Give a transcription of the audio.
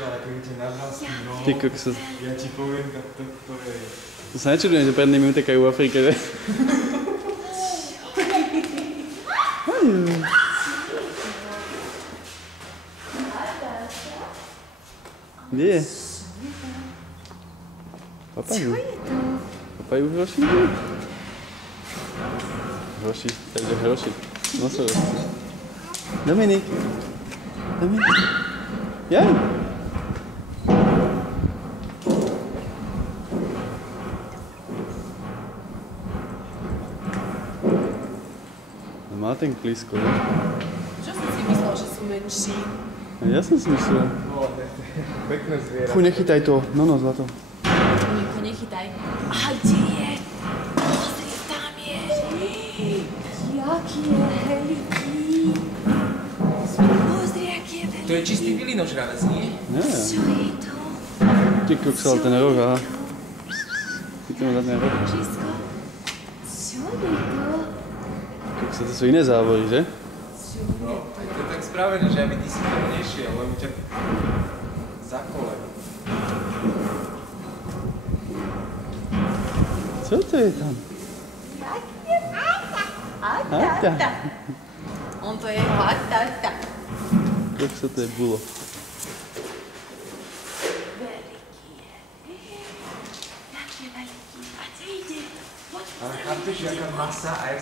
ale keď ti nabral s tým nohou, Ty kokso. ja ti poviem, to ktoré je. To sa nečudujem, že pred nimi utekajú v Afrike, že? Kde je? Papajú. Papajú hroši? Hroši, takže hroši. Nosorožci. Dominik. Dominik. Jaj. Má ten klisko, ne? Čo som si myslel, že sú menší? Ja som si myslel. Pekné zviera. Fú, nechytaj to. No, zlato. Nieko, nechytaj. A kde je? Pozri, tam je. Jaký je veľký. Pozri, aký je veľký. To je čistý bylinožravec, nie? Nie. Čo je to? Ty koksal ten roh, aha. Ty to má dať ten roh. Čisko. Čo je to? Koksa, to sú iné závory, že? No, to je tak spravené, že aby ty si tam nešiel, lebo ťa zakole. Co to je tam? Ata. On to je jeho atata. Koksa, to je bulo. Veľký je. Jaký je veľký. A kde ide? Ale chápeš, jaká masa a